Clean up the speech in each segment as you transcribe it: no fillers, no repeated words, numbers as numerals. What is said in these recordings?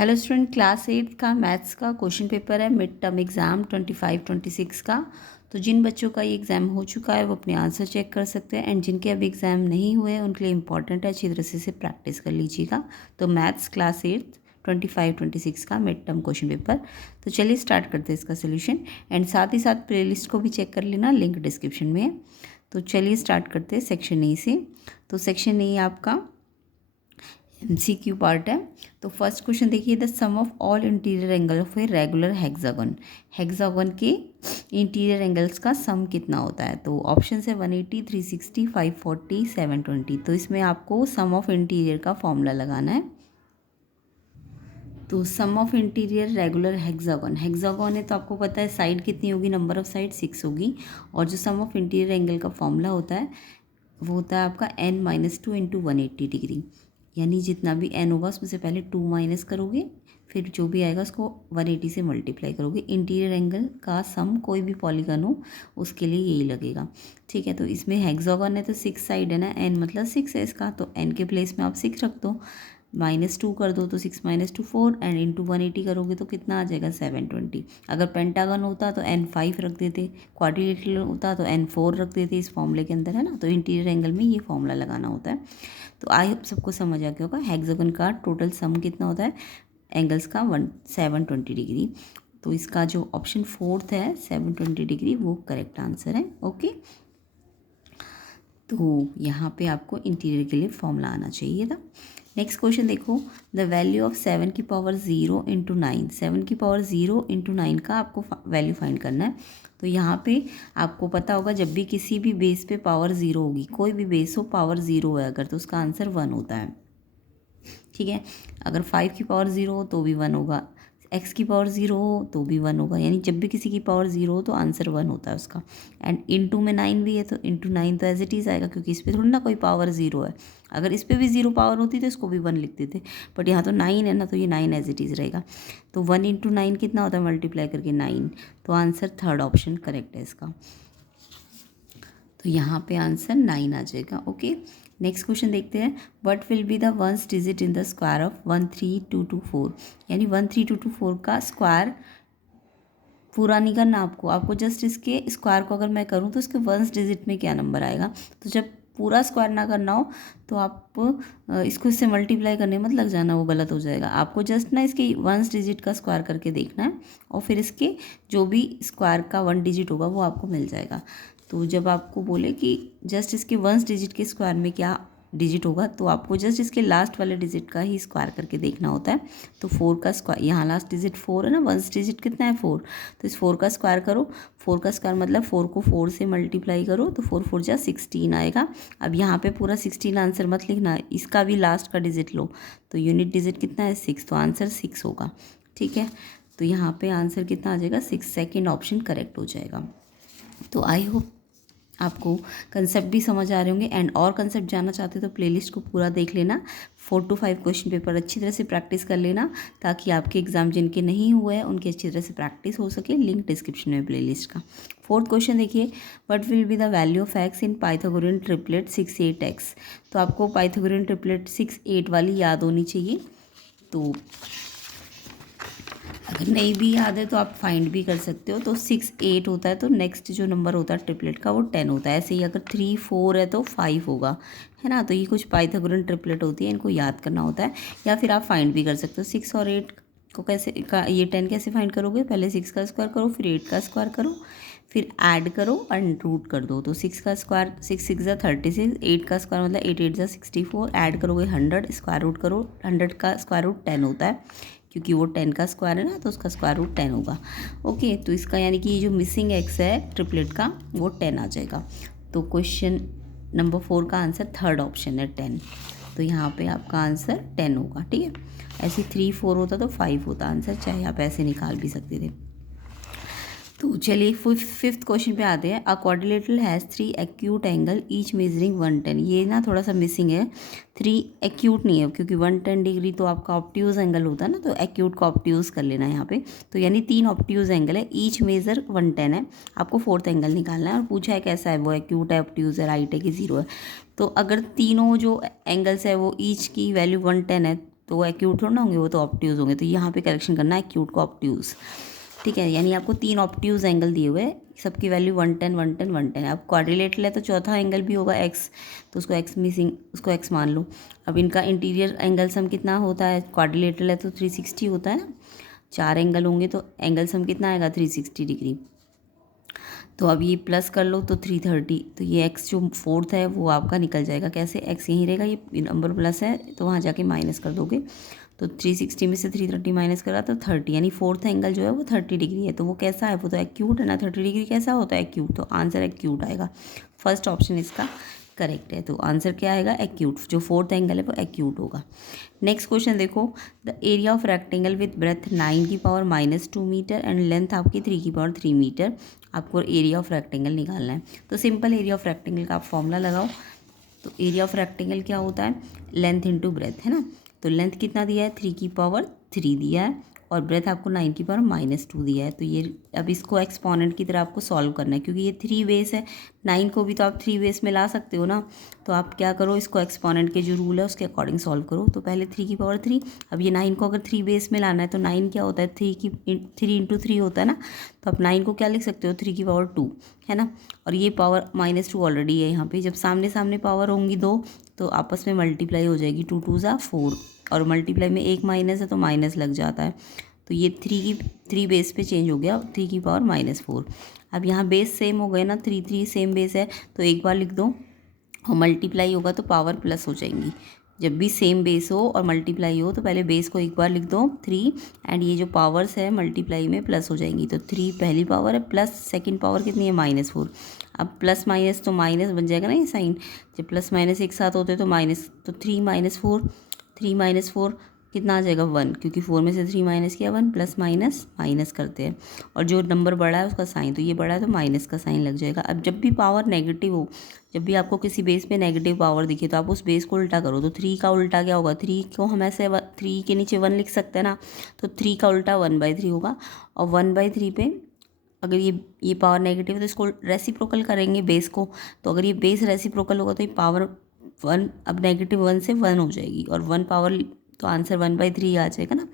Hello student, class 8 का maths का question paper है मिड टर्म एग्ज़ाम 25-26 का। तो जिन बच्चों का ये एग्ज़ाम हो चुका है वो अपने आंसर चेक कर सकते हैं, एंड जिनके अभी एग्ज़ाम नहीं हुए हैं उनके लिए इंपॉर्टेंट है, अच्छी तरह से प्रैक्टिस कर लीजिएगा। तो मैथ्स क्लास 8 25-26 का मिड टर्म क्वेश्चन पेपर। तो चलिए स्टार्ट करते हैं इसका सोल्यूशन, एंड साथ ही साथ प्लेलिस्ट को भी चेक कर लेना, लिंक डिस्क्रिप्शन में है। तो चलिए स्टार्ट करते हैं सेक्शन ए से। तो सेक्शन ए आपका MCQ पार्ट है। तो फर्स्ट क्वेश्चन देखिए, the sum of all interior angle of a regular hexagon. Hexagon के इंटीरियर एंगल्स का सम कितना होता है? तो ऑप्शन है 180, 360, 540, 720। तो इसमें आपको सम ऑफ इंटीरियर का फॉर्मूला लगाना है। तो sum of interior regular hexagon, hexagon है तो आपको पता है साइड कितनी होगी, नंबर ऑफ साइड 6 होगी। और जो सम ऑफ इंटीरियर एंगल का फॉर्मूला होता है वो होता है आपका n-2 इंटू 180 डिग्री। यानी जितना भी n होगा उसमें से पहले 2 माइनस करोगे, फिर जो भी आएगा उसको 180 से मल्टीप्लाई करोगे। इंटीरियर एंगल का सम कोई भी पॉलीगन हो उसके लिए यही लगेगा। ठीक है, तो इसमें हेक्सागन है तो 6 साइड है ना, n मतलब 6 है इसका, तो n के प्लेस में आप 6 रख दो, -2 कर दो तो 6 - 2 4, एंड इंटू 180 करोगे तो कितना आ जाएगा 720। अगर पेंटागन होता तो n5 रख देते, क्वाड्रिलेटरल होता तो n4 रख देते इस फॉर्मूले के अंदर, है ना। तो इंटीरियर एंगल में ये फॉर्मूला लगाना होता है। तो आई होप सबको समझ आ गया होगा। हेक्सागन का टोटल सम कितना होता है एंगल्स का 720 डिग्री। तो इसका जो ऑप्शन 4 है 720 डिग्री वो करेक्ट आंसर है। ओके, तो यहाँ पे आपको इंटीरियर के लिए फॉर्मूला आना चाहिए था। नेक्स्ट क्वेश्चन देखो, द वैल्यू ऑफ 7 की पावर 0 इंटू 9। 7 की पावर 0 इंटू 9 का आपको वैल्यू फाइंड करना है। तो यहाँ पे आपको पता होगा जब भी किसी भी बेस पे पावर 0 होगी, कोई भी बेस हो पावर 0 है अगर, तो उसका आंसर 1 होता है। ठीक है, अगर 5 की पावर 0 हो तो भी 1 होगा, x की पावर 0 हो तो भी 1 होगा। यानी जब भी किसी की पावर 0 हो तो आंसर 1 होता है उसका। एंड इंटू में 9 भी है तो इंटू 9 तो एज इट इज़ आएगा, क्योंकि इस पर थोड़ी ना कोई पावर 0 है। अगर इस पर भी 0 पावर होती तो इसको भी 1 लिखते थे, बट यहाँ तो 9 है ना, तो ये 9 एज इट इज़ रहेगा। तो 1 इंटू 9 कितना होता है, मल्टीप्लाई करके 9। तो आंसर थर्ड ऑप्शन करेक्ट है इसका। तो यहाँ पे आंसर 9 आ जाएगा। ओके, नेक्स्ट क्वेश्चन देखते हैं, what will be the ones digit in the square of 13224। यानी 13224 का स्क्वायर पूरा नहीं करना आपको जस्ट इसके स्क्वायर को अगर मैं करूँ तो इसके वंस डिजिट में क्या नंबर आएगा। तो जब पूरा स्क्वायर ना करना हो तो आप इसको इससे मल्टीप्लाई करने मत लग जाना, वो गलत हो जाएगा। आपको जस्ट ना इसके वंस डिजिट का स्क्वायर करके देखना है, और फिर इसके जो भी स्क्वायर का 1 डिजिट होगा वो आपको मिल जाएगा। तो जब आपको बोले कि जस्ट इसके वंस डिजिट के स्क्वायर में क्या डिजिट होगा, तो आपको जस्ट इसके लास्ट वाले डिजिट का ही स्क्वायर करके देखना होता है। तो 4 का स्क्वायर, यहाँ लास्ट डिजिट 4 है ना, वंस डिजिट कितना है 4, तो इस 4 का स्क्वायर करो। 4 का स्क्वायर मतलब 4 को 4 से मल्टीप्लाई करो, तो 4 4 जा 16 आएगा। अब यहाँ पे पूरा 16 आंसर मत लिखना, इसका भी लास्ट का डिजिट लो। तो यूनिट डिजिट कितना है 6, तो आंसर 6 होगा। ठीक है, तो यहाँ पे आंसर कितना आ जाएगा 6, सेकेंड ऑप्शन करेक्ट हो जाएगा। तो आई होप आपको कंसेप्ट भी समझ आ रहे होंगे, एंड और कंसेप्ट जानना चाहते हो तो प्लेलिस्ट को पूरा देख लेना। 4 to 5 क्वेश्चन पेपर अच्छी तरह से प्रैक्टिस कर लेना, ताकि आपके एग्जाम जिनके नहीं हुए हैं उनकी अच्छी तरह से प्रैक्टिस हो सके। लिंक डिस्क्रिप्शन में प्लेलिस्ट का। 4th क्वेश्चन देखिए, what will be the value of x in Pythagorean triplet 6 8x। तो आपको पाइथागोरियन ट्रिपलेट 6 8 वाली याद होनी चाहिए। तो अगर नहीं भी याद है तो आप फाइंड भी कर सकते हो। तो 6 8 होता है तो नेक्स्ट जो नंबर होता है ट्रिपलेट का वो 10 होता है। ऐसे ही अगर 3 4 है तो 5 होगा, है ना। तो ये कुछ पाइथागोरियन ट्रिपलेट होती है, इनको याद करना होता है, या फिर आप फाइंड भी कर सकते हो। 6 और 8 को कैसे ये 10 कैसे फाइंड करोगे, पहले 6 का स्क्वायर करो, फिर 8 का स्क्वायर करो, फिर ऐड करो एंड रूट कर दो। तो 6 का स्क्वायर 6 6 जा 36, 8 का स्क्वायर मतलब 8 8 जा 64, ऐड करोगे 100, स्क्वायर रूट करो, 100 का स्क्वायर रूट 10 होता है, क्योंकि वो 10 का स्क्वायर है ना, तो उसका स्क्वायर रूट 10 होगा। ओके, तो इसका यानी कि ये जो मिसिंग एक्स है ट्रिपलेट का वो 10 आ जाएगा। तो क्वेश्चन नंबर 4 का आंसर थर्ड ऑप्शन है 10। तो यहाँ पे आपका आंसर 10 होगा। ठीक है, ऐसे 3 4 होता तो 5 होता आंसर, चाहे आप ऐसे निकाल भी सकते थे। तो चलिए 5th क्वेश्चन पे आते हैं। अ quadrilateral has 3 acute angle each measuring 110। ये ना थोड़ा सा मिसिंग है, 3 एक्यूट नहीं है, क्योंकि 110 डिग्री तो आपका ऑब्ट्यूज एंगल होता है ना, तो एक्यूट को ऑब्ट्यूज कर लेना है यहाँ पे। तो यानी 3 ऑब्ट्यूज एंगल है, ईच मेजर 110 है। आपको 4th एंगल निकालना है, और पूछा है कैसा है वो, एक्यूट है, ऑब्ट्यूज है, राइट है कि 0 है। तो अगर तीनों जो एंगल्स है वो ईच की वैल्यू 110 है तो वो एक्यूट थोड़ा ना होंगे, वो तो ऑब्ट्यूज होंगे। तो यहाँ पे करेक्शन करना है एक्यूट को ऑब्ट्यूज, ठीक है। यानी आपको 3 ऑब्ट्यूज एंगल दिए हुए, सबकी वैल्यू 110 110 110। अब क्वाड्रिलेटरल है तो चौथा एंगल भी होगा एक्स, तो उसको एक्स मिसिंग, उसको एक्स मान लो। अब इनका इंटीरियर एंगल सम कितना होता है, क्वाड्रिलेटरल है तो 360 होता है ना, 4 एंगल होंगे तो एंगल सम कितना आएगा 360 डिग्री। तो अब ये प्लस कर लो तो 330, तो ये एक्स जो फोर्थ है वो आपका निकल जाएगा। कैसे, एक्स यहीं रहेगा, ये नंबर प्लस है तो वहाँ जाके माइनस कर दोगे। तो 360 में से 330 माइनस करा तो 30, यानी फोर्थ एंगल जो है वो 30 डिग्री है। तो वो कैसा है, वो तो एक्यूट है ना। 30 डिग्री कैसा होता है, एक्यूट। तो आंसर एक्यूट आएगा। फर्स्ट ऑप्शन इसका करेक्ट है। तो आंसर क्या आएगा, एक्यूट। जो फोर्थ एंगल है वो एक्यूट होगा। नेक्स्ट क्वेश्चन देखो, the area of rectangle with breadth 9 की पावर -2 मीटर एंड लेंथ आपकी 3 की पावर 3 मीटर। आपको एरिया ऑफ रेक्टेंगल निकालना है। तो सिंपल एरिया ऑफ रेक्टेंगल का आप फॉर्मूला लगाओ। तो एरिया ऑफ रेक्टेंगल क्या होता है, लेंथ इंटू ब्रेथ, है ना। तो लेंथ कितना दिया है, 3 की पावर 3 दिया है, और ब्रेथ आपको 9 की पावर -2 दिया है। तो ये अब इसको एक्सपोनेंट की तरह आपको सॉल्व करना है, क्योंकि ये 3 बेस है। 9 को भी तो आप 3 बेस में ला सकते हो ना। तो आप क्या करो, इसको एक्सपोनेंट के जो रूल है उसके अकॉर्डिंग सॉल्व करो। तो पहले 3 की पावर 3, अब ये 9 को अगर 3 बेस में लाना है तो 9 क्या होता है, 3 इंटू 3 होता है ना। तो आप 9 को क्या लिख सकते हो, 3 की पावर 2, है ना। और ये पावर -2 ऑलरेडी है यहाँ पे। जब सामने सामने पावर होंगी दो तो आपस में मल्टीप्लाई हो जाएगी, 2 2 ज़ा 4, और मल्टीप्लाई में एक माइनस है तो माइनस लग जाता है। तो ये 3 बेस पे चेंज हो गया, 3 की पावर -4। अब यहाँ बेस सेम हो गए ना, 3 सेम बेस है तो एक बार लिख दो, और मल्टीप्लाई होगा तो पावर प्लस हो जाएंगी। जब भी सेम बेस हो और मल्टीप्लाई हो तो पहले बेस को एक बार लिख दो 3, एंड ये जो पावर्स है मल्टीप्लाई में प्लस हो जाएंगी। तो 3 पहली पावर है, प्लस सेकंड पावर कितनी है, -4। अब प्लस माइनस तो माइनस बन जाएगा ना ये साइन, जब प्लस माइनस एक साथ होते हैं तो माइनस। तो 3 - 4 कितना आ जाएगा, 1, क्योंकि 4 में से 3 माइनस किया 1, प्लस माइनस माइनस करते हैं। और जो नंबर बड़ा है उसका साइन, तो ये बड़ा है तो माइनस का साइन लग जाएगा। अब जब भी पावर नेगेटिव हो, जब भी आपको किसी बेस में नेगेटिव पावर दिखे तो आप उस बेस को उल्टा करो। तो 3 का उल्टा क्या होगा, 3 को हम ऐसे 3 के नीचे 1 लिख सकते हैं ना। तो 3 का उल्टा 1/3 होगा, और 1/3 पे अगर ये पावर नेगेटिव है तो इसको रेसिप्रोकल करेंगे बेस को। तो अगर ये बेस रेसिप्रोकल होगा तो ये पावर 1 अब -1 से 1 हो जाएगी, और 1 पावर, तो आंसर 1/3 आ जाएगा ना।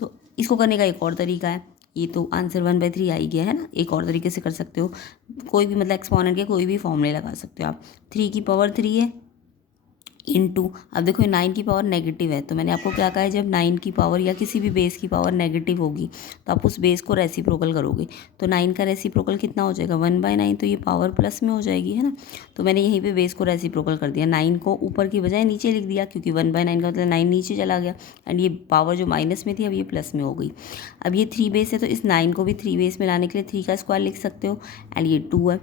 तो इसको करने का एक और तरीका है, ये तो आंसर 1/3 आ ही गया है ना। एक और तरीके से कर सकते हो, कोई भी मतलब एक्सपोनेंट के कोई भी फॉर्मूले लगा सकते हो आप। 3 की पावर 3 है इनटू, अब देखो 9 की पावर नेगेटिव है, तो मैंने आपको क्या कहा है, जब 9 की पावर या किसी भी बेस की पावर नेगेटिव होगी तो आप उस बेस को रेसिप्रोकल करोगे। तो 9 का रेसिप्रोकल कितना हो जाएगा, 1/9, तो ये पावर प्लस में हो जाएगी, है ना। तो मैंने यहीं पे बेस को रेसिप्रोकल कर दिया, 9 को ऊपर की बजाय नीचे लिख दिया, क्योंकि 1/9 का मतलब 9 नीचे चला गया, एंड ये पावर जो माइनस में थी अब ये प्लस में हो गई। अब ये 3 बेस है तो इस 9 को भी 3 बेस में लाने के लिए 3 का स्क्वायर लिख सकते हो, एंड ये 2 है,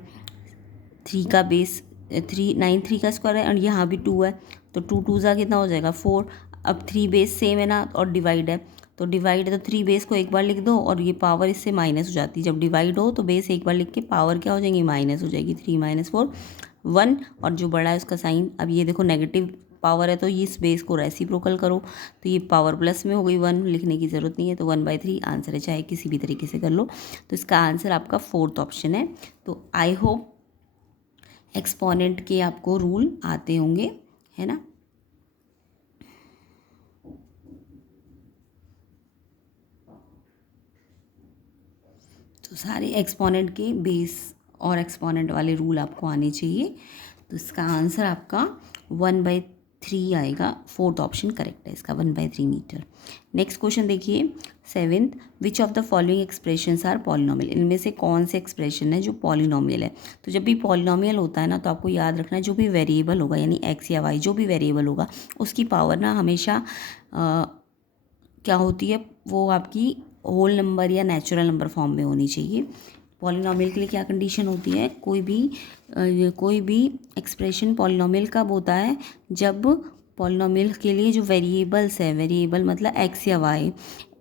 3 का बेस 9 3 का स्क्वायर है, और यहाँ भी 2 है, तो 2 2 ज़ा कितना हो जाएगा 4। अब 3 बेस सेम है ना, और डिवाइड है, तो डिवाइड है तो 3 बेस को एक बार लिख दो, और ये पावर इससे माइनस हो जाती है। जब डिवाइड हो तो बेस एक बार लिख के पावर क्या हो जाएगी, माइनस हो जाएगी। 3 - 4 1, और जो बड़ा है उसका साइन। अब ये देखो नेगेटिव पावर है तो ये इस बेस को रेसिप्रोकल करो, तो ये पावर प्लस में हो गई, 1 लिखने की ज़रूरत नहीं है। तो 1/3 आंसर है, चाहे किसी भी तरीके से कर लो। तो इसका आंसर आपका 4th ऑप्शन है। तो आई होप एक्सपोनेंट के आपको रूल आते होंगे, है ना। तो सारे एक्सपोनेंट के बेस और एक्सपोनेंट वाले रूल आपको आने चाहिए। तो इसका आंसर आपका 1/3 आएगा। 4th ऑप्शन करेक्ट है इसका, 1/3 मीटर। नेक्स्ट क्वेश्चन देखिए 7th, which of the following expressions are polynomial. इनमें से कौन से एक्सप्रेशन है जो पॉलिनोमियल है। तो जब भी पॉलिनोमियल होता है ना, तो आपको याद रखना है जो भी वेरिएबल होगा, यानी एक्स या वाई जो भी वेरिएबल होगा, उसकी पावर ना हमेशा क्या होती है, वो आपकी होल नंबर या नेचुरल नंबर फॉर्म में होनी चाहिए। पॉलिनोमियल के लिए क्या कंडीशन होती है, कोई भी एक्सप्रेशन पॉलिनोमियल कब होता है, जब पॉलिनोमियल के लिए जो वेरिएबल्स है, वेरिएबल मतलब एक्स या वाई,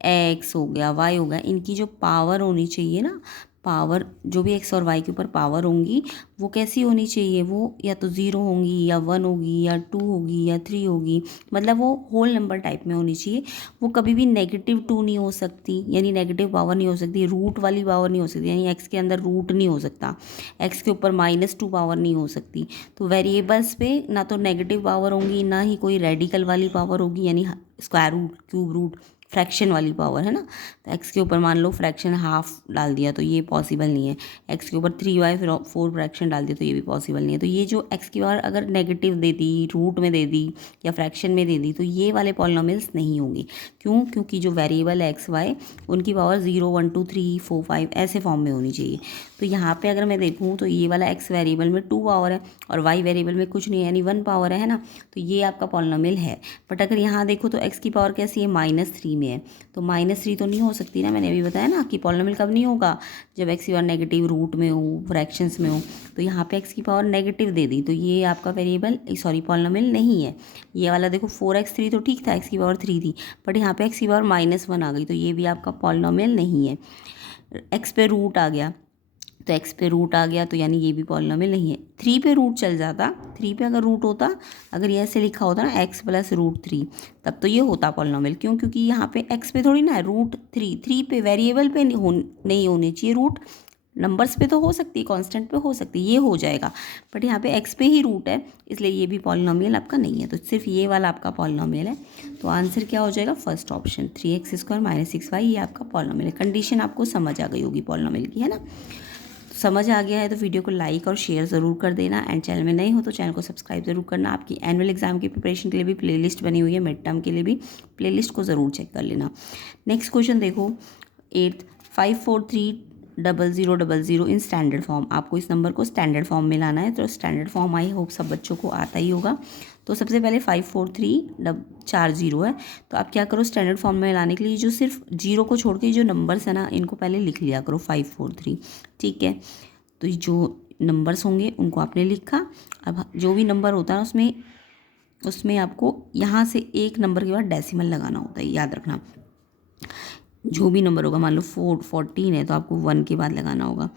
एक्स हो गया वाई हो गया, इनकी जो पावर होनी चाहिए ना, पावर जो भी एक्स और वाई के ऊपर पावर होंगी वो कैसी होनी चाहिए, वो या तो 0 होंगी या 1 होगी या 2 होगी या 3 होगी, मतलब वो होल नंबर टाइप में होनी चाहिए। वो कभी भी -2 नहीं हो सकती, यानी नेगेटिव पावर नहीं हो सकती, रूट वाली पावर नहीं हो सकती, यानी एक्स के अंदर रूट नहीं हो सकता, एक्स के ऊपर -2 पावर नहीं हो सकती। तो वेरिएबल्स पे ना तो नेगेटिव पावर होंगी ना ही कोई रेडिकल वाली पावर होगी, यानी square root, cube root, fraction वाली पावर, है ना। तो एक्स के ऊपर मान लो फ्रैक्शन हाफ डाल दिया तो ये पॉसिबल नहीं है, एक्स के ऊपर 3y फिर 4 फ्रैक्शन डाल दिया तो ये भी पॉसिबल नहीं है। तो ये जो एक्स की पावर अगर नेगेटिव दे दी, रूट में दे दी या फ्रैक्शन में दे दी तो ये वाले पॉलिनोमियल्स नहीं होंगे। क्यों? क्योंकि जो वेरिएबल है एक्स वाई उनकी पावर 0 1 2 3 4 5 ऐसे फॉर्म में होनी चाहिए। तो यहाँ पे अगर मैं देखूँ तो ये वाला एक्स वेरिएबल में 2 पावर है और वाई वेरिएबल में कुछ नहीं है, यानी 1 पावर है ना। तो ये आपका पॉलिनोमियल है। बट अगर यहाँ देखो तो एक्स की पावर कैसी है, -3 में है, तो -3 तो नहीं हो सकती ना। मैंने अभी बताया ना कि पॉलिनोमियल कब नहीं होगा, जब एक्स की पावर नेगेटिव रूट में हो, फ्रैक्शंस में हो। तो यहाँ पे एक्स की पावर नेगेटिव दे दी तो ये आपका वेरिएबल सॉरी पॉलिनोमियल नहीं है। ये वाला देखो 4x3 तो ठीक था, एक्स की पावर 3 थी, बट यहाँ पे एक्स की पावर -1 आ गई तो ये भी आपका पॉलिनोमियल नहीं है। एक्स पे रूट आ गया तो एक्स पे रूट आ गया तो यानी ये भी पॉलिनोमियल नहीं है। 3 पे रूट चल जाता, 3 पे अगर रूट होता, अगर ये ऐसे लिखा होता ना x + √3 तब तो ये होता पॉलिनोमियल। क्यों? क्योंकि यहाँ पे x पे थोड़ी ना है, √3 पे वेरिएबल पे नहीं होनी चाहिए रूट, नंबर्स पे तो हो सकती है, कांस्टेंट पे हो सकती है, ये हो जाएगा, बट यहाँ पे x पे ही रूट है, इसलिए ये भी पॉलिनोमियल आपका नहीं है। तो सिर्फ ये वाला आपका पॉलिनोमियल है। तो आंसर क्या हो जाएगा? फर्स्ट ऑप्शन 3x² - 6y, ये आपका पॉलिनोमियल है। कंडीशन आपको समझ आ गई होगी पॉलिनोमियल की, है ना। समझ आ गया है तो वीडियो को लाइक और शेयर ज़रूर कर देना, एंड चैनल में नए हो तो चैनल को सब्सक्राइब ज़रूर करना। आपकी एनुअल एग्जाम की प्रिपरेशन के लिए भी प्लेलिस्ट बनी हुई है, मिड टर्म के लिए भी प्लेलिस्ट को ज़रूर चेक कर लेना। नेक्स्ट क्वेश्चन देखो 8th 5430000 इन स्टैंडर्ड फॉर्म। आपको इस नंबर को स्टैंडर्ड फॉर्म में लाना है, तो स्टैंडर्ड फॉर्म आई होप सब बच्चों को आता ही होगा। तो सबसे पहले 54340 है, तो आप क्या करो स्टैंडर्ड फॉर्म में लाने के लिए जो सिर्फ जीरो को छोड़ के जो नंबर्स है ना इनको पहले लिख लिया करो 543, ठीक है। तो जो नंबर्स होंगे उनको आपने लिखा। अब जो भी नंबर होता है उसमें आपको यहाँ से एक नंबर के बाद डेसिमल लगाना होता है, याद रखना। जो भी नंबर होगा, मान लो 14 है तो आपको 1 के बाद लगाना होगा।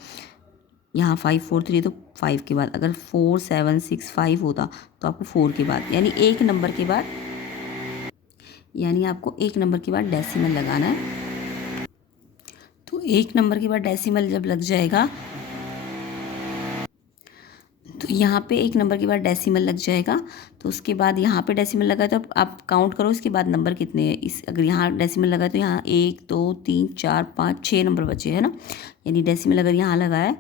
यहाँ 543 तो 5 के बाद, अगर 4765 होता तो आपको 4 के बाद, यानी आपको एक नंबर के बाद डेसिमल लगाना है। तो एक नंबर के बाद डेसिमल जब लग जाएगा तो यहाँ पे एक नंबर के बाद डेसिमल लग जाएगा, तो उसके बाद यहाँ पे डेसिमल लगा है तो आप काउंट करो इसके बाद नंबर कितने हैं। अगर यहाँ डेसिमल लगा है तो यहाँ 1 2 3 4 5 6 नंबर बचे है ना, यानी डेसिमल अगर यहाँ लगा है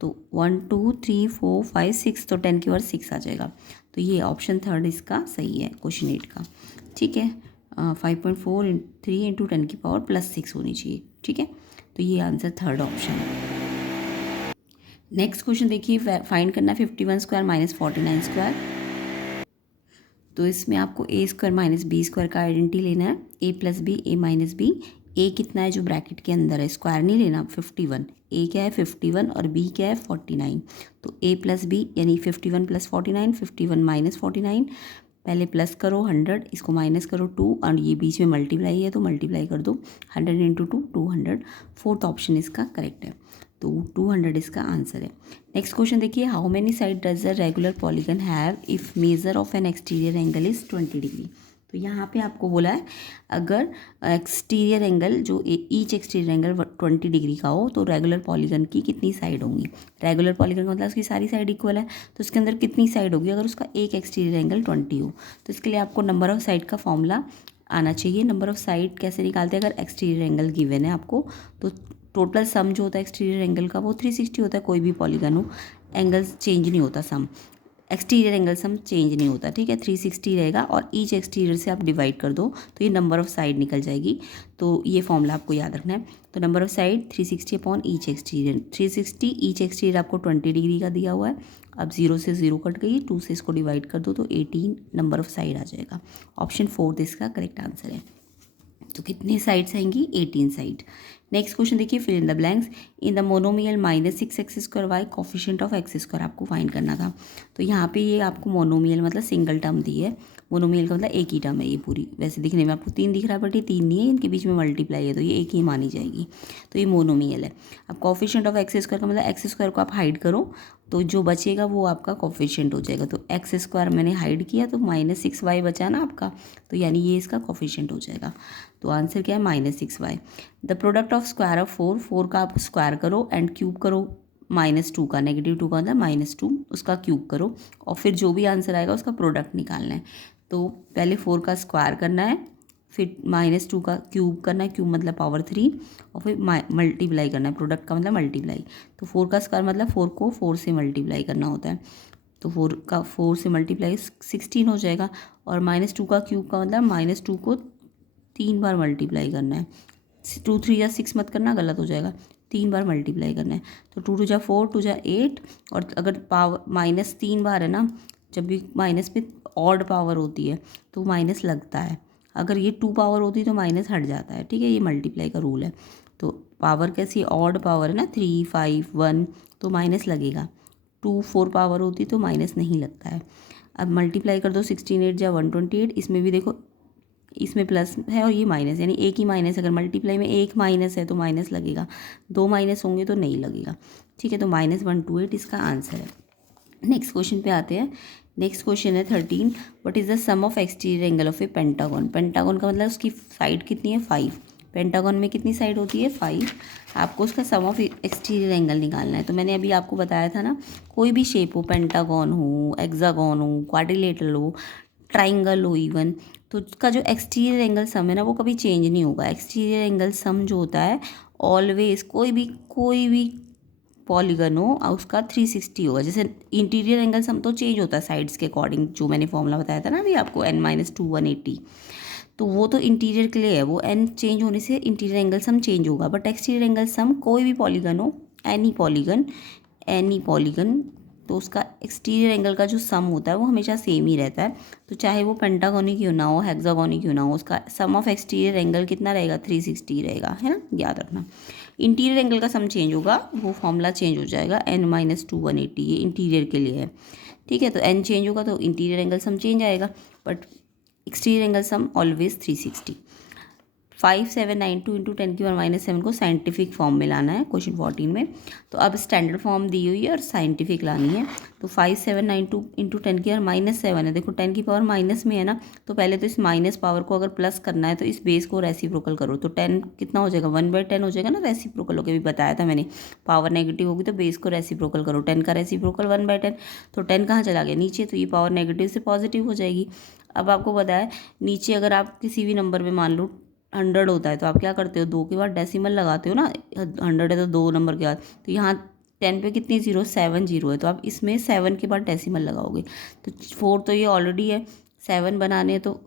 तो 1 2 3 4 5 6, तो 10 की पावर 6 आ जाएगा। तो ये ऑप्शन थर्ड इसका सही है क्वेश्चन 8 का, ठीक है। 5.43 × 10 की पावर +6 होनी चाहिए, ठीक है। तो ये आंसर थर्ड ऑप्शन है। नेक्स्ट क्वेश्चन देखिए, फाइंड करना है 51² - 49²। तो इसमें आपको a² - b² का आइडेंटिटी लेना है, a + b a - b। a कितना है जो ब्रैकेट के अंदर है, स्क्वायर नहीं लेना, 51, a क्या है 51 और b क्या है 49। तो a + b यानी 51 + 49, 51 - 49, पहले प्लस करो 100, इसको माइनस करो 2, और ये बीच में मल्टीप्लाई है तो मल्टीप्लाई कर दो 100 × 2 200। फोर्थ ऑप्शन इसका करेक्ट है, तो 200 इसका आंसर है। नेक्स्ट क्वेश्चन देखिए, how many side does a regular polygon have if measure of N exterior angle is 20 degree. तो यहाँ पे आपको बोला है अगर एक्सटीरियर एंगल जो ईच एक्सटीरियर एंगल 20 डिग्री का हो तो रेगुलर पॉलीगन की कितनी साइड होंगी। रेगुलर पॉलीगन का मतलब उसकी सारी साइड इक्वल है, तो उसके अंदर कितनी साइड होगी अगर उसका एक एक्सटीरियर एंगल 20 हो। तो इसके लिए आपको नंबर ऑफ साइड का फॉर्मूला आना चाहिए। नंबर ऑफ साइड कैसे निकालते हैं, अगर एक्सटीरियर एंगल गिवन है आपको तो टोटल सम जो होता है एक्सटीरियर एंगल का वो 360 होता है। कोई भी पॉलीगन हो, एंगल्स चेंज नहीं होता, सम एक्सटीरियर एंगल सम चेंज नहीं होता, ठीक है। 360 रहेगा और ईच एक्सटीरियर से आप डिवाइड कर दो तो ये नंबर ऑफ साइड निकल जाएगी। तो ये फॉर्मूला आपको याद रखना है। तो number of side 360 upon each exterior, 360 each exterior आपको 20 डिग्री का दिया हुआ है। अब 0 से 0 कट गई, 2 से इसको डिवाइड कर दो तो 18 नंबर ऑफ साइड आ जाएगा। ऑप्शन 4 इसका करेक्ट आंसर है। तो कितने साइड्स आएंगी, 18 साइड। नेक्स्ट क्वेश्चन देखिए, fill in the blanks. In the monomial -6x² coefficient of x² आपको फाइंड करना था। तो यहाँ पे ये आपको मोनोमियल मतलब सिंगल टर्म दी है। मोनोमियल का मतलब एक ही टर्म है ये पूरी। वैसे दिखने में आपको 3 दिख रहा है बट ये 3 नहीं है, इनके बीच में मल्टीप्लाई है तो ये एक ही मानी जाएगी। तो ये मोनोमियल है। अब कॉफिशिएंट ऑफ x² का मतलब x² को आप हाइड करो तो जो बचेगा वो आपका कॉफिशिएंट हो जाएगा। तो x² मैंने हाइड किया तो -6y बचा ना आपका, तो यानी ये इसका कॉफिशिएंट हो जाएगा। तो आंसर क्या है, -6y। The product of square of 4 का आप स्क्वायर करो एंड क्यूब करो -2 का, -2 का मतलब -2 उसका क्यूब करो और फिर जो भी आंसर आएगा उसका प्रोडक्ट निकालना है। तो पहले 4 का स्क्वायर करना है, फिर -2 का क्यूब करना है, क्यूब मतलब पावर 3, और फिर मल्टीप्लाई करना है, प्रोडक्ट का मतलब मल्टीप्लाई। तो 4 का स्क्वायर मतलब 4 को 4 से मल्टीप्लाई करना होता है। तो 4 से मल्टीप्लाई 16 हो जाएगा, और -2 का क्यूब का मतलब -2 को 3 बार मल्टीप्लाई करना है। 2 3 या 6 मत करना, गलत हो जाएगा, 3 बार मल्टीप्लाई करना है। तो 2 2 जा 4, 2 जा 8, और अगर पावर -3 बार है ना, जब भी माइनस पे ऑड पावर होती है तो माइनस लगता है। अगर ये 2 पावर होती है तो माइनस हट जाता है, ठीक है, ये मल्टीप्लाई का रूल है। तो पावर कैसी ऑड पावर है ना, 3 5 1, तो माइनस लगेगा। 2 4 पावर होती तो माइनस नहीं लगता है। अब मल्टीप्लाई कर दो, 16 8 जा 128, इसमें भी देखो इसमें प्लस है और ये माइनस, यानी एक ही माइनस, अगर मल्टीप्लाई में एक माइनस है तो माइनस लगेगा, 2 माइनस होंगे तो नहीं लगेगा, ठीक है। तो -128 इसका आंसर है। नेक्स्ट क्वेश्चन पे आते हैं। नेक्स्ट क्वेश्चन है 13, what is the sum of exterior angle of a pentagon. Pentagon का मतलब उसकी साइड कितनी है, 5। पेंटागन में कितनी साइड होती है, 5। आपको उसका सम ऑफ एक्सटीरियर एंगल निकालना है। तो मैंने अभी आपको बताया था ना, कोई भी शेप हो, पेंटागन हो, हेक्सागन हो, क्वाड्रिलेटरल हो, ट्राइंगल हो इवन, तो उसका जो एक्सटीरियर एंगल सम है ना वो कभी चेंज नहीं होगा। एक्सटीरियर एंगल सम जो होता है ऑलवेज, कोई भी पॉलीगन हो उसका 360 होगा। जैसे इंटीरियर एंगल सम तो चेंज होता है साइड्स के अकॉर्डिंग, जो मैंने फॉर्मूला बताया था ना अभी आपको, n-2 180, तो वो तो इंटीरियर के लिए है, वो n चेंज होने से इंटीरियर एंगल सम चेंज होगा। बट एक्सटीरियर एंगल सम कोई भी पॉलीगन हो, एनी पॉलीगन, तो उसका एक्सटीरियर एंगल का जो सम होता है वो हमेशा सेम ही रहता है। तो चाहे वो पेंटागोनी क्यों ना हो, हेक्सागोनी क्यों ना हो, उसका सम ऑफ एक्सटीरियर एंगल कितना रहेगा, 360 रहेगा, है ना, याद रखना। इंटीरियर एंगल का सम चेंज होगा, वो फॉर्मूला चेंज हो जाएगा, n-2 180, ये इंटीरियर के लिए है, ठीक है। तो n चेंज होगा तो इंटीरियर एंगल सम चेंज आएगा, but exterior angle sum always 360। 5792 into 10⁻⁻7 को साइंटिफिक फॉर्म में लाना है क्वेश्चन 14 में। तो अब स्टैंडर्ड फॉर्म दी हुई है और साइंटिफिक लानी है। तो 5792 इंटू 10⁻⁻7 है, देखो 10 की पावर माइनस में है ना, तो पहले तो इस माइनस पावर को अगर प्लस करना है तो इस बेस को रेसिप्रोकल करो। तो 10 कितना हो जाएगा, 1/10 हो जाएगा ना, रेसिप्रोकल होकर भी बताया था मैंने। पावर नेगेटिव होगी तो बेस को रेसिप्रोकल करो, 10 का रेसिप्रोकल 1/10, तो 10 कहाँ चला गया, नीचे, तो ये पावर नेगेटिव से पॉजिटिव हो जाएगी। अब आपको पता है नीचे अगर आप किसी भी नंबर में मान लो 100 होता है तो आप क्या करते हो, 2 के बाद डेसिमल लगाते हो ना, 100 है तो 2 नंबर के बाद, तो यहाँ 10 पे कितनी जीरो, 7 जीरो है, तो आप इसमें 7 के बाद डेसिमल लगाओगे। तो 4 तो ये ऑलरेडी है, 7 बनाने हैं तो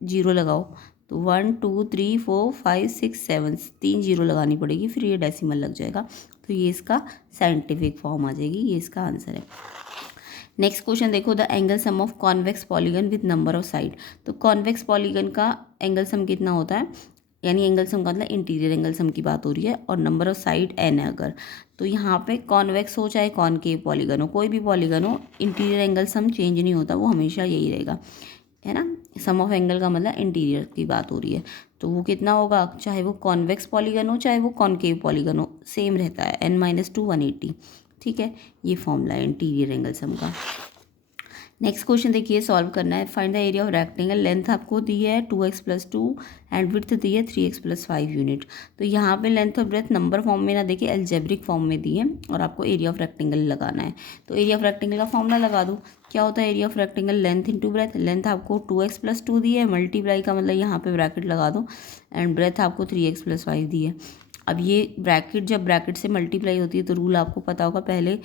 जीरो लगाओ। तो 1 2 3 4 5 6 7, 3 जीरो लगानी पड़ेगी, फिर ये डेसिमल लग जाएगा। तो ये इसका साइंटिफिक फॉर्म आ जाएगी, ये इसका आंसर है। नेक्स्ट क्वेश्चन देखो, the angle sum of convex polygon with number of side. तो कॉन्वेक्स पॉलीगन का एंगल सम कितना होता है, यानी एंगल सम का मतलब इंटीरियर एंगल सम की बात हो रही है, और नंबर ऑफ साइड n है अगर, तो यहाँ पे कॉन्वेक्स हो चाहे कॉनकेव पॉलीगन हो, कोई भी पॉलीगन हो, इंटीरियर एंगल सम चेंज नहीं होता, वो हमेशा यही रहेगा, है ना। सम ऑफ एंगल का मतलब इंटीरियर की बात हो रही है, तो वो कितना होगा, चाहे वो कॉन्वेक्स पॉलीगन हो चाहे वो कॉनकेव पॉलीगन हो, सेम रहता है, n-2 180, ठीक है। ये फॉर्मूला है इंटीरियर एंगल सम का। नेक्स्ट क्वेश्चन देखिए, सॉल्व करना है। Find the area of rectangle. Length आपको दी है 2x+2 एंड विड्थ दी है 3x+5 यूनिट। तो यहाँ पे लेंथ और ब्रेथ नंबर फॉर्म में ना देखिए, एल्जेब्रिक फॉर्म में दी है, और आपको एरिया ऑफ रेक्टेंगल लगाना है। तो एरिया ऑफ रेक्टेंगल का फॉर्मूला लगा दो। क्या होता है area of rectangle, length into breadth. Length आपको 2x+2 दी है, मल्टीप्लाई का मतलब यहाँ पे ब्रैकेट लगा दो, एंड ब्रेथ आपको 3x+5 दी है। अब ये ब्रैकेट जब ब्रैकेट से मल्टीप्लाई होती है तो रूल आपको पता होगा, पहले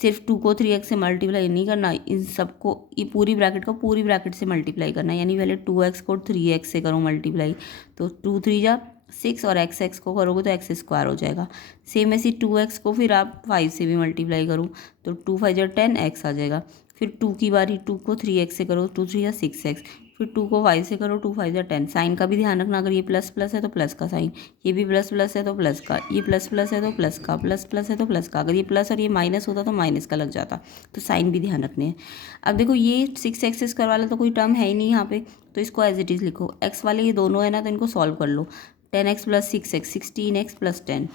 सिर्फ 2 को 3x से मल्टीप्लाई नहीं करना, इन सबको, ये पूरी ब्रैकेट को पूरी ब्रैकेट से मल्टीप्लाई करना, यानी पहले 2x को 3x से करो मल्टीप्लाई, तो 2 3 जा 6, और x को करोगे तो x² हो जाएगा। सेम ऐसी 2x को फिर आप 5 से भी मल्टीप्लाई करो, तो 2 5 जा 10, x आ जाएगा। फिर 2 की बारी, 2 को 3x से करो, 2 3 जा 6x, फिर 2 को 5 से करो, 2 5 10। साइन का भी ध्यान रखना, अगर ये प्लस प्लस है तो प्लस का साइन, ये भी प्लस प्लस है तो प्लस का, ये प्लस प्लस है तो प्लस का, प्लस प्लस है तो प्लस का, अगर ये प्लस और ये माइनस होता तो माइनस का लग जाता, तो साइन भी ध्यान रखने हैं। अब देखो ये 6x² वाला तो कोई टर्म है ही नहीं यहाँ पे, तो इसको एज इट इज़ लिखो। एक्स वाले ये दोनों है ना, तो इनको सॉल्व कर लो। 10x + 6x 16x + 10,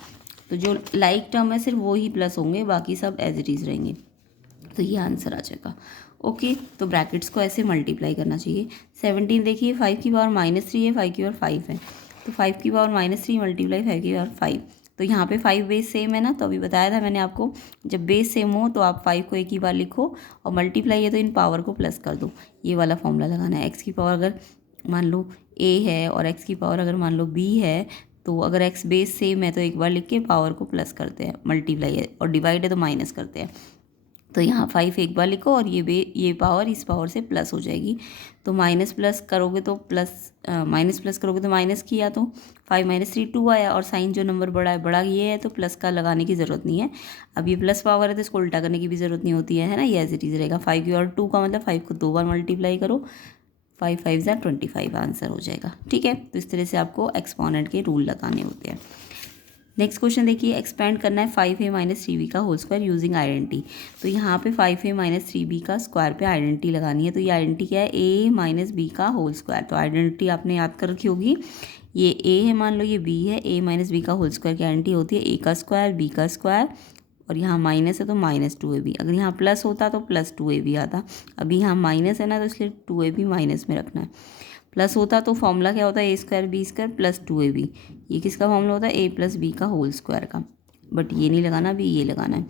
तो जो लाइक टर्म है सिर्फ वो ही प्लस होंगे, बाकी सब एज इट इज़ रहेंगे, तो ये आंसर आ जाएगा। ओके, तो ब्रैकेट्स को ऐसे मल्टीप्लाई करना चाहिए। 17 देखिए 5 की पावर -3 है, 5 की पावर 5 है, तो 5 की पावर -3 मल्टीप्लाई 5 की पावर 5, तो यहाँ पे 5 बेस सेम है ना, तो अभी बताया था मैंने आपको, जब बेस सेम हो तो आप 5 को एक ही बार लिखो और मल्टीप्लाई है तो इन पावर को प्लस कर दो। ये वाला फॉर्मूला लगाना है। एक्स की पावर अगर मान लो a है और x की पावर अगर मान लो b है, तो अगर x बेस सेम है तो एक बार लिख के पावर को प्लस करते हैं, मल्टीप्लाई है, और डिवाइड है तो माइनस करते हैं। तो यहाँ 5 एक बार लिखो और ये पावर इस पावर से प्लस हो जाएगी, तो माइनस प्लस करोगे तो प्लस, माइनस प्लस करोगे तो माइनस किया तो 5 - 3 2 आया, और साइन जो नंबर बड़ा है बड़ा ये है, तो प्लस का लगाने की ज़रूरत नहीं है। अब ये प्लस पावर है तो इसको उल्टा करने की भी ज़रूरत नहीं होती है ना, ये एज इट इज़ रहेगा। 5 की और 2 का मतलब 5 को 2 बार मल्टीप्लाई करो, 5 5 = 25 आंसर हो जाएगा। ठीक है, तो इस तरह से आपको एक्सपोनेंट के रूल लगाने होते हैं। नेक्स्ट क्वेश्चन देखिए, एक्सपेंड करना है 5a - 3b का होल स्क्वायर यूजिंग आइडेंटिटी। तो यहाँ पे 5a - 3b का स्क्वायर पे आइडेंटिटी लगानी है। तो ये आइडेंटिटी क्या है, a - b का होल स्क्वायर। तो आइडेंटिटी आपने याद कर रखी होगी, ये a है, मान लो ये b है, a - b का होल स्क्वायर की आइडेंटिटी होती है a का स्क्वायर b का स्क्वायर, और यहाँ माइनस है तो -2ab। अगर यहाँ प्लस होता तो +2ab आता, अभी यहाँ माइनस है ना, तो इसलिए 2ab माइनस में रखना है। प्लस होता तो फॉर्मूला क्या होता है, a² b² + 2ab। ये किसका फॉर्मूला होता है, a + b का होल स्क्वायर का, बट ये नहीं लगाना, अभी ये लगाना है।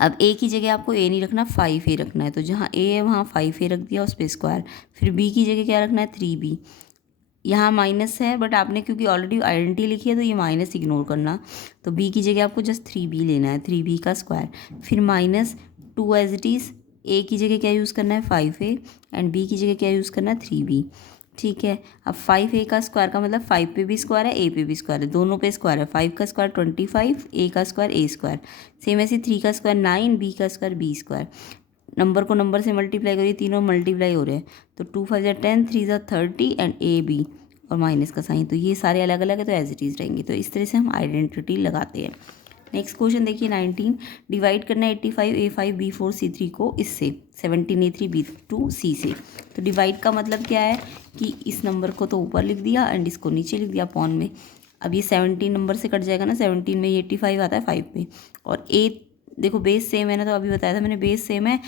अब a की जगह आपको a नहीं रखना, 5a रखना है, तो जहाँ a है वहाँ 5a रख दिया, उस पर स्क्वायर। फिर b की जगह क्या रखना है, 3b। यहाँ माइनस है, बट आपने क्योंकि ऑलरेडी आइडेंटिटी लिखी है तो ये माइनस इग्नोर करना, तो b की जगह आपको जस्ट 3b लेना है, 3b का स्क्वायर। फिर -2 एज इट इज़, a की जगह क्या यूज़ करना है, 5a, एंड b की जगह क्या यूज़ करना है, 3b। ठीक है, अब 5a का स्क्वायर का मतलब 5 पे भी स्क्वायर है, a पे भी स्क्वायर है, दोनों पे स्क्वायर है। 5 का स्क्वायर 25, a का स्क्वायर a²। सेम ऐसे 3 का स्क्वायर 9, b का स्क्वायर b²। नंबर को नंबर से मल्टीप्लाई करिए, तीनों मल्टीप्लाई हो रहे हैं, तो 2 5 = 10, 3 = 30, एंड a b और माइनस का साइन, तो ये सारे अलग अलग है, तो एज इट इज़ रहेंगे। तो इस तरह से हम आइडेंटिटी लगाते हैं। नेक्स्ट क्वेश्चन देखिए 19, डिवाइड करना है 85a5 b4 c3 को इससे 17a3 b2 c से। तो डिवाइड का मतलब क्या है कि इस नंबर को तो ऊपर लिख दिया एंड इसको नीचे लिख दिया अपॉन में। अब ये 17 नंबर से कट जाएगा ना, 17 में ये 85 आता है 5 पे, और a देखो बेस सेम है ना, तो अभी बताया था मैंने बेस सेम है,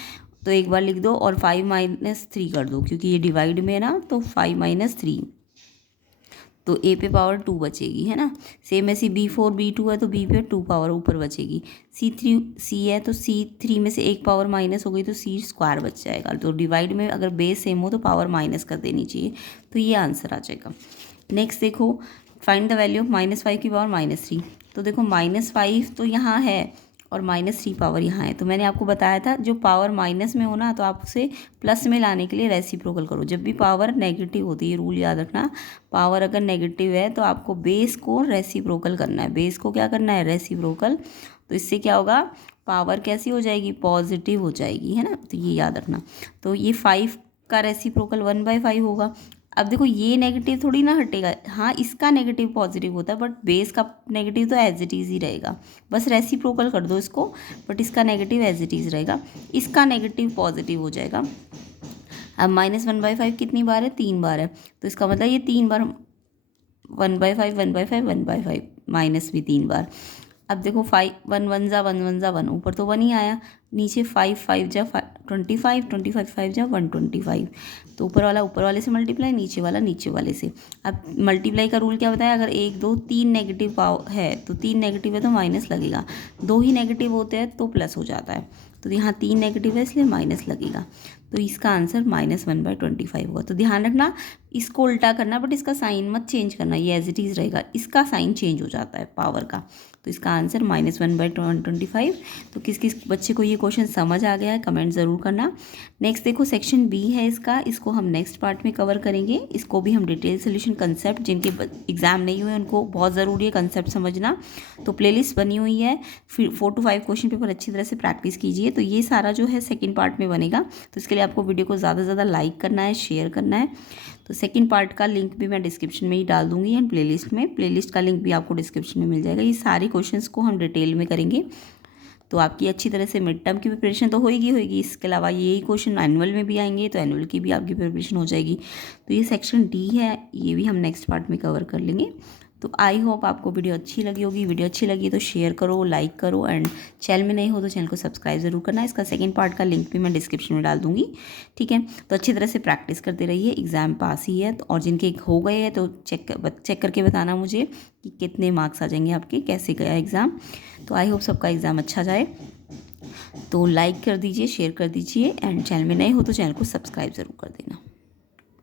तो एक बार लिख दो और 5 - 3 कर दो, क्योंकि ये डिवाइड में है ना, तो 5 - 3, तो a पे पावर 2 बचेगी, है ना। सेम ऐसी b4 b2 है तो b पे 2 पावर ऊपर बचेगी। c3 c है तो c3 में से एक पावर माइनस हो गई तो c² बच जाएगा। तो डिवाइड में अगर बेस सेम हो तो पावर माइनस कर देनी चाहिए, तो ये आंसर आ जाएगा। नेक्स्ट देखो, फाइंड द वैल्यू ऑफ -5 की पावर -3। तो देखो -5 तो यहाँ है और -3 पावर यहाँ है, तो मैंने आपको बताया था जो पावर माइनस में हो ना, तो आप उसे प्लस में लाने के लिए रेसिप्रोकल करो। जब भी पावर नेगेटिव होती है, रूल याद रखना, पावर अगर नेगेटिव है तो आपको बेस को रेसिप्रोकल करना है। बेस को क्या करना है, रेसिप्रोकल। तो इससे क्या होगा, पावर कैसी हो जाएगी, पॉजिटिव हो जाएगी, है ना, तो ये याद रखना। तो ये 5 का रेसिप्रोकल 1/5 होगा। अब देखो ये नेगेटिव थोड़ी ना हटेगा, हाँ इसका नेगेटिव पॉजिटिव होता है, बट बेस का नेगेटिव तो एज इट इज़ ही रहेगा, बस रेसिप्रोकल कर दो इसको, बट इसका नेगेटिव एज इट इज़ रहेगा, इसका नेगेटिव पॉजिटिव हो जाएगा। अब -1/5 कितनी बार है, 3 बार है, तो इसका मतलब ये 3 बार 1/5 1/5 1/5, माइनस भी 3 बार। अब देखो 5 1 1 ज़ा 1 1 ज़ा 1, ऊपर तो 1 ही आया, नीचे 5 5 जा 25, 25 5 जा 125, तो ऊपर वाला ऊपर वाले से मल्टीप्लाई, नीचे वाला नीचे वाले से। अब मल्टीप्लाई का रूल क्या बताया, अगर 1 2 3 नेगेटिव पावर है तो 3 नेगेटिव है तो माइनस लगेगा, 2 ही नेगेटिव होते हैं तो प्लस हो जाता है, तो यहाँ 3 नेगेटिव है इसलिए माइनस लगेगा, तो इसका आंसर -1/25 होगा। तो ध्यान रखना इसको उल्टा करना, बट इसका साइन मत चेंज करना, ये एज इट इज़ रहेगा, इसका साइन चेंज हो जाता है पावर का, तो इसका आंसर -1/25। तो किस किस बच्चे को ये क्वेश्चन समझ आ गया है कमेंट ज़रूर करना। नेक्स्ट देखो सेक्शन बी है इसको हम नेक्स्ट पार्ट में कवर करेंगे, इसको भी हम डिटेल सोल्यूशन कंसेप्ट, जिनके एग्जाम नहीं हुए उनको बहुत ज़रूरी है कंसेप्ट समझना, तो प्लेलिस्ट बनी हुई है, फिर 4 to 5 क्वेश्चन पेपर अच्छी तरह से प्रैक्टिस कीजिए। तो ये सारा जो है सेकेंड पार्ट में बनेगा, तो इसके लिए लिए आपको वीडियो को ज़्यादा से ज़्यादा लाइक करना है, शेयर करना है। तो सेकंड पार्ट का लिंक भी मैं डिस्क्रिप्शन में ही डाल दूँगी एंड प्लेलिस्ट का लिंक भी आपको डिस्क्रिप्शन में मिल जाएगा। ये सारे क्वेश्चंस को हम डिटेल में करेंगे, तो आपकी अच्छी तरह से मिड टर्म की प्रिपरेशन तो होगी। इसके अलावा यही क्वेश्चन एनुअल में भी आएंगे, तो एनुअल की भी आपकी प्रिपरेशन हो जाएगी। तो ये सेक्शन डी है, ये भी हम नेक्स्ट पार्ट में कवर कर लेंगे। तो आई होप आपको वीडियो अच्छी लगी होगी। वीडियो अच्छी लगी तो शेयर करो, लाइक करो एंड चैनल में नहीं हो तो चैनल को सब्सक्राइब ज़रूर करना। इसका सेकंड पार्ट का लिंक भी मैं डिस्क्रिप्शन में डाल दूँगी, ठीक है। तो अच्छी तरह से प्रैक्टिस करते रहिए, एग्ज़ाम पास ही है। और जिनके हो गए हैं तो चेक करके बताना मुझे कि कितने मार्क्स आ जाएंगे आपके, कैसे गया एग्ज़ाम। तो आई होप सबका एग्ज़ाम अच्छा जाए। तो लाइक कर दीजिए, शेयर कर दीजिए एंड चैनल में नए हो तो चैनल को सब्सक्राइब ज़रूर कर देना।